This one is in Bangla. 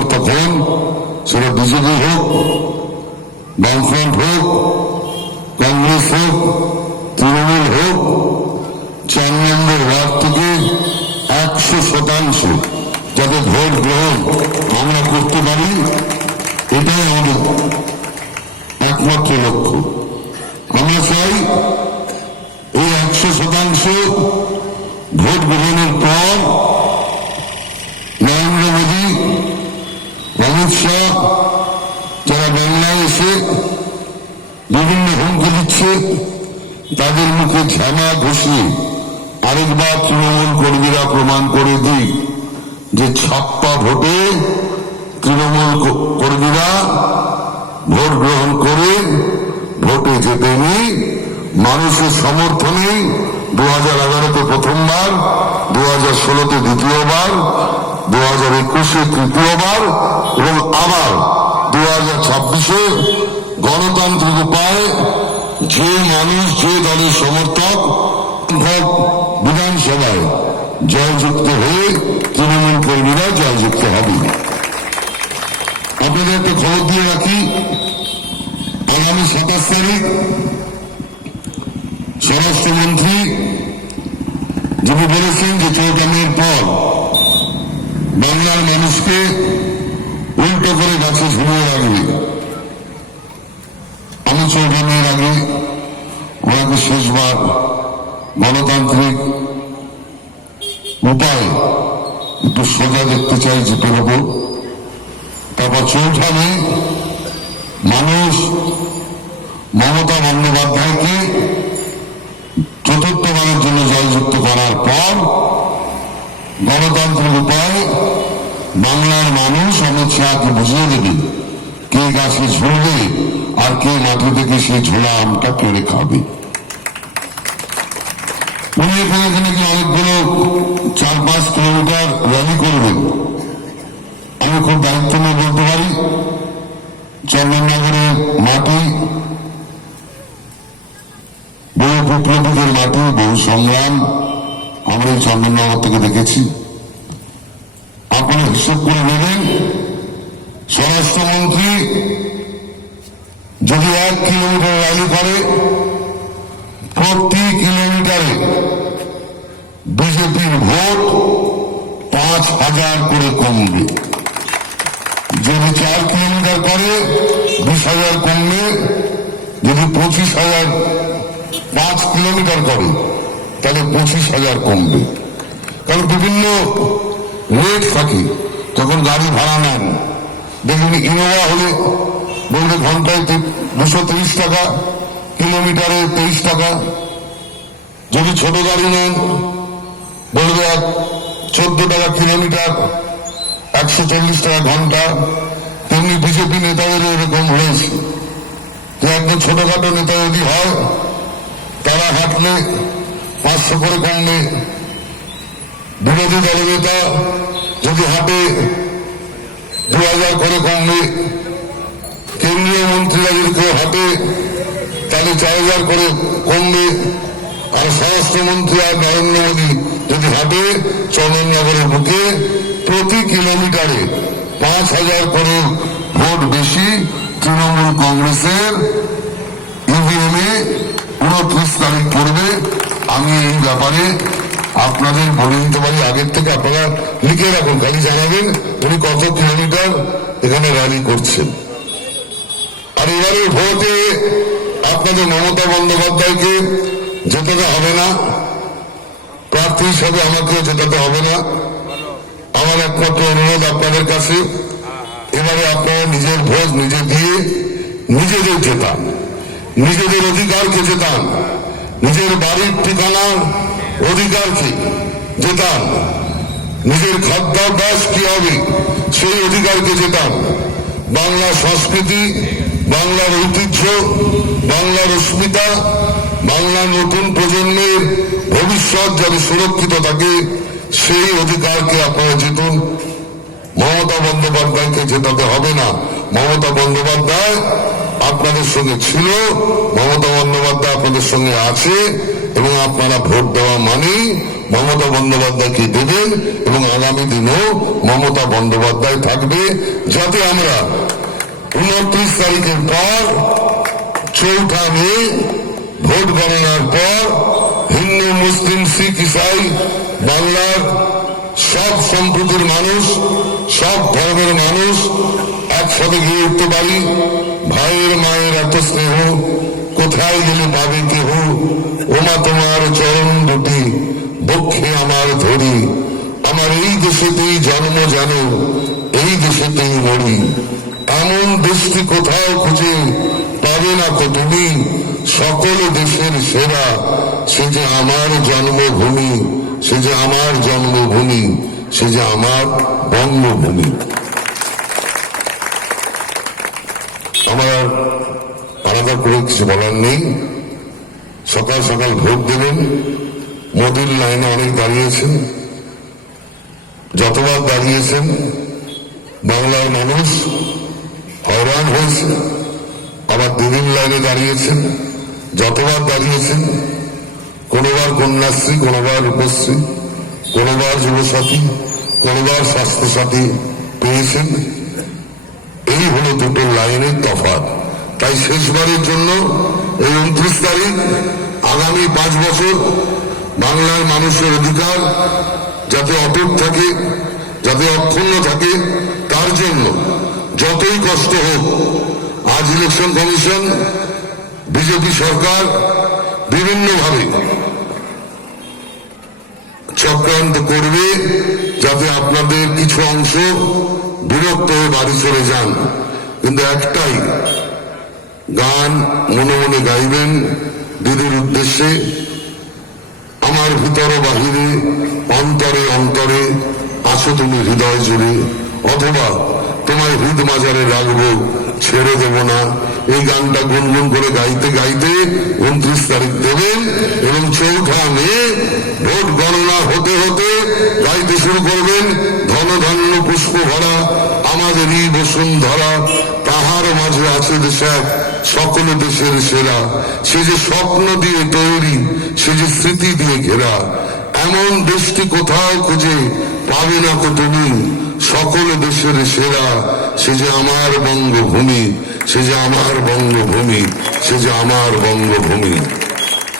দরকার তখন সেটা বিজেপি হোক, বামফ্রন্ট হোক, কংগ্রেস হোক, তৃণমূল হোক, 4 নম্বর ওয়ার্ড থেকে 100% যাতে ভোট গ্রহণ আমরা করতে পারি, এটাই আমাদের একমাত্র লক্ষ্য। আমরা চাই এই 100% ভোট গ্রহণের পর নরেন্দ্র মোদী, অমিত শাহ যারা বাংলায় এসে বিভিন্ন হুমকি দিচ্ছে তাদের মুখে ঝামা ঘষিয়ে আরেকবার তৃণমূল কর্মীরা প্রমাণ করে দিই যে ছাপ্পা ভোটে তৃণমূল কর্মীরা ভোট গ্রহণ করে ভোটে জেতেনি, মানুষের সমর্থনে 2011-তে প্রথমবার, 2016-তে দ্বিতীয়বার, 2021-এ তৃতীয়বার এবং আবার 2026-এ গণতান্ত্রিক উপায়ে যে মানুষ যে দলের সমর্থক বিধানসভায় জয়যুক্ত হয়ে তৃণমূল কর্মীরা জয়যুক্ত হবে। আপনাদের একটা খবর দিয়ে রাখি, আগামী 27 তারিখ স্বরাষ্ট্রমন্ত্রী যিনি বলেছেন যে 14 মের পর বাংলার মানুষকে উল্টো করে গাছে ঝুলিয়ে রাখবে। আমি 14 মের আগে ওনাকে শেষবার গণতান্ত্রিক উপায় একটু সোজা দেখতে চাই জিতের ওপর। তারপর 14 মে মানুষ মমতা বন্দ্যোপাধ্যায়কে চতুর্থবারের জন্য জয়যুক্ত করার পর গণতান্ত্রিক উপায় বাংলার মানুষ অমিত শাহকে বুঝিয়ে দেবে কে গাছে ঝুলবে আর কে মাটি থেকে সেই ঝোলা আমটা পেড়ে খাবে। উনি এখানে নাকি অনেকগুলো 4-5 কিলোমিটার র্যালি করবেন। আমি খুব দায়িত্ব নিয়ে বলতে পারি, চন্দননগরের মাটি বহু বিপ্লবীদের মাটি, বহু সংগ্রাম আমরা এই চন্দননগর থেকে দেখেছি। আপনারা হিসেব করে নেবেন, স্বরাষ্ট্রমন্ত্রী যদি 1 কিলোমিটার র্যালি করে, প্রতি কিলোমিটারে বিজেপির ভোট 5,000 করে কমবে। যদি 4 কিলোমিটার করে 20,000 কমবে। যদি 25,000 5 কিলোমিটার করে তাহলে 25,000 কমবে। কারণ বিভিন্ন রেট থাকে, তখন গাড়ি ভাড়া নেন। দেখুন ইনোভা হলে বলবে ঘন্টায় 230 টাকা, কিলোমিটারে 23 টাকা। যদি ছোট গাড়ি নেন বলবে 14 টাকা কিলোমিটার, 140 টাকা ঘন্টা। তেমনি বিজেপি নেতাদের এরকম হয়েছে যে একদম ছোটখাটো নেতা যদি হয় তারা হাঁটলে 500 করে কমবে। বিরোধী দলের নেতা যদি হাঁটে 2000 করে কমবে। কেন্দ্রীয় মন্ত্রীরা যদি কেউ হাঁটে তাহলে 4000 করে কমবে। আর স্বরাষ্ট্রমন্ত্রী আর নরেন্দ্র মোদী যদি হাঁটে চন্দননগরের বুকে প্রতি কিলোমিটারে 5,000 করে ভোট বেশি তৃণমূল কংগ্রেসের ইভিএমে 29 তারিখ পড়বে। আমি এই ব্যাপারে আপনাদের বলে দিতে পারি আগের থেকে, আপনারা লিখে রাখুন, খালি জানাবেন উনি কত কিলোমিটার এখানে র্যালি করছেন। আর এবারে ভোটে আপনাদের মমতা বন্দ্যোপাধ্যায়কে জেতাতে হবে না, প্রার্থী হিসাবে আমাকেও জেতাতে হবে না। আমার একমাত্র অনুরোধ আপনাদের কাছে, এবারে আপনারা নিজের ভোট নিজে দিয়ে নিজেদের জেতান, নিজেদের অধিকারকে জেতান, নিজের বাড়ির ঠিকানার অধিকারকে জেতান, নিজের খাদ্যাভ্যাস কি হবে সেই অধিকারকে জেতান। বাংলা সংস্কৃতি, বাংলার ঐতিহ্য, বাংলার অস্মিতা, বাংলার নতুন প্রজন্মের ভবিষ্যৎ যাতে সুরক্ষিত থাকে সেই অধিকারকে আপনারা জিতুন। মমতা বন্দ্যোপাধ্যায়কে জেতাতে হবে না। মমতা বন্দ্যোপাধ্যায় আপনাদের সঙ্গে ছিল, মমতা বন্দ্যোপাধ্যায় আপনাদের সঙ্গে আছে এবং আপনারা ভোট দেওয়া মানেই মমতা বন্দ্যোপাধ্যায়কে দেবেন এবং আগামী দিনেও মমতা বন্দ্যোপাধ্যায় থাকবে, যাতে আমরা 29 তারিখের পর 4 মে ভোট গণনার পর হিন্দু, মুসলিম, শিখ, ইসাই, বাংলার সব সম্প্রদায়ের মানুষ, সব ধর্মের মানুষ একসাথে গিয়ে উঠতে পারি। ভাইয়ের মায়ের এত স্নেহ কোথায় গেলে পাবে কেহ, ওমা তোমার চরণ দুটি বক্ষে আমার ধরি, আমার এই দেশেতেই জন্ম যেন এই দেশেতেই মরি, এমন দেশটি কোথাও খুঁজে পাবে না কো তুমি, সকল দেশের সেরা সে যে আমার জন্মভূমি, সে যে আমার জন্মভূমি, সে যে আমার বঙ্গভূমি। আমার আলাদা করে কিছু বলার নেই। সকাল সকাল ভোট দেবেন। মোদির লাইনে অনেক দাঁড়িয়েছেন, যতবার দাঁড়িয়েছেন বাংলার মানুষ হয়রান হয়েছে। আবার দিদির লাইনে দাঁড়িয়েছেন, যতবার দাঁড়িয়েছেন কোনোবার কন্যাশ্রী, কোনোবার রূপশ্রী, কোনোবার যুবসাথী, কোনোবার স্বাস্থ্যসাথী পেয়েছেন। এই হলো দুটো লাইনের তফাৎ। তাই শেষবারের জন্য এই 29 তারিখ আগামী 5 বছর বাংলার মানুষের অধিকার যাতে অটুট থাকে, যাতে অক্ষুণ্ণ থাকে, তার জন্য যতই কষ্ট হোক আজ ইলেকশন কমিশন, বিজেপি সরকার বিভিন্নভাবে চক্রান্ত করবে যাতে আপনাদের কিছু অংশ বিরক্ত হয়ে বাড়ি চলে যান। কিন্তু একটাই গান মনে মনে গাইবেন দিদির উদ্দেশ্যে, আমার ভিতর বাহিরে অন্তরে অন্তরে আছো তুমি হৃদয় জুড়ে, অথবা তোমায় হৃদ মাজারে রাখবো ছেড়ে দেব না। এই গানটা গুনগুন করে গাইতে গাইতে 29 তারিখ দেবেন এবং 4 মে ভোট গণনা হতে হতে গাইতে শুরু করবেন, ধন ধন্য পুষ্প ভরা আমাদের এই বসুন্ধরা, তাহার মাঝে আছে দেশ এক সকল দেশের সেরা, সে যে স্বপ্ন দিয়ে তৈরি, সে যে স্মৃতি দিয়ে ঘেরা, এমন দেশটি কোথাও খুঁজে পাবে না কো তুমি, সকল দেশের সেরা সে যে আমার বঙ্গভূমি, সে যে আমার বঙ্গভূমি, সে যে আমার বঙ্গভূমি।